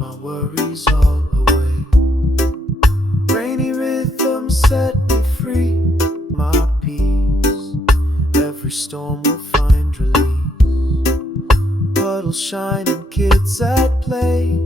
my worries all away. Rainy rhythm set me free, my peace. Every storm will find release. Puddles shining, kids at play.